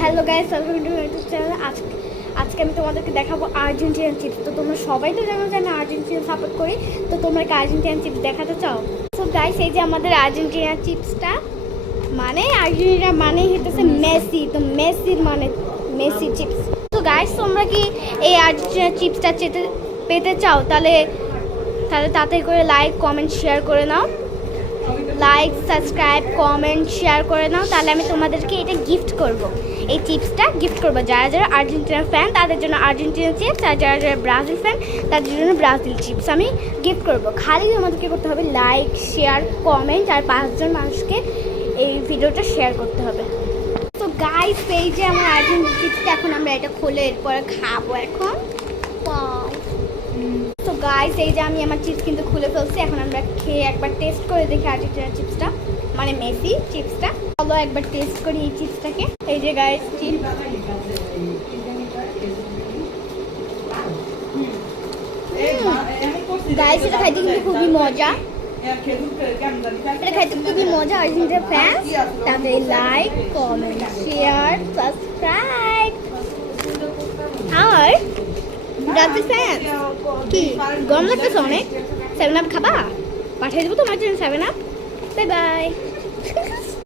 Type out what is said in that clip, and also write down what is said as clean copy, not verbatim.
Hello guys, welcome to my YouTube channel. আজকে আমি তোমাদেরকে দেখাবো আর্জেন্টিনান চিপস। তো তোমরা সবাই তো জানো যে আমি আর্জেন্টিনা সাপোর্ট করি। তো তোমরা কি আর্জেন্টিনান চিপস দেখাতে চাও? তো গাইস, এই যে আমাদের আর্জেন্টিনার চিপসটা, মানে আর্জেন্টিনা মানে হচ্ছে মেসি। তো মেসির মানে মেসি চিপস। তো গাইস, তোমরা কি এই আর্জেন্টিনার চিপসটা পেতে চাও? তাহলে তাড়াতাড়ি করে লাইক, কমেন্ট, শেয়ার করে নাও। লাইক, সাবস্ক্রাইব, কমেন্ট, শেয়ার করে নাও। তাহলে আমি তোমাদেরকে এটা গিফট করব, এই চিপসটা গিফট করবো। যারা যারা আর্জেন্টিনার ফ্যান তাদের জন্য আর্জেন্টিনা চিপস, আর যারা যারা ব্রাজিল ফ্যান তাদের জন্য ব্রাজিল চিপস আমি গিফট করব। খালি আমাদেরকে করতে হবে লাইক, শেয়ার, কমেন্ট, আর 5 জন মানুষকে এই ভিডিওটা শেয়ার করতে হবে। তো গাইস, এই যে আমার আর্জেন্টিনা চিপসটা, এখন আমরা এটা খুলে এরপরে খাবো এখন। তো গাইস, এই যে আমি আমার চিপস কিন্তু খুলে ফেলছি। এখন আমরা খেয়ে একবার টেস্ট করে দেখি আর্জেন্টিনার চিপসটা, মানে মেসি চিপসটা। চলো একবার টেস্ট করি এই চিপসটাকে। এই যে গাইস, চিপস গাইস, এটা খাইতে কিন্তু খুবই মজা। এটা খাইতে খুবই মজা। আর্জেন্টিনার ফ্যান তাদের লাইক, কমেন্ট, শেয়ার, সাবস্ক্রাইব। আর ব্রাজিল ফ্যান কি গরম লাগতেছে অনেক? 7 আপ খাবা? পাঠিয়ে দেবো তোমার জন্য 7 আপ। Bye bye.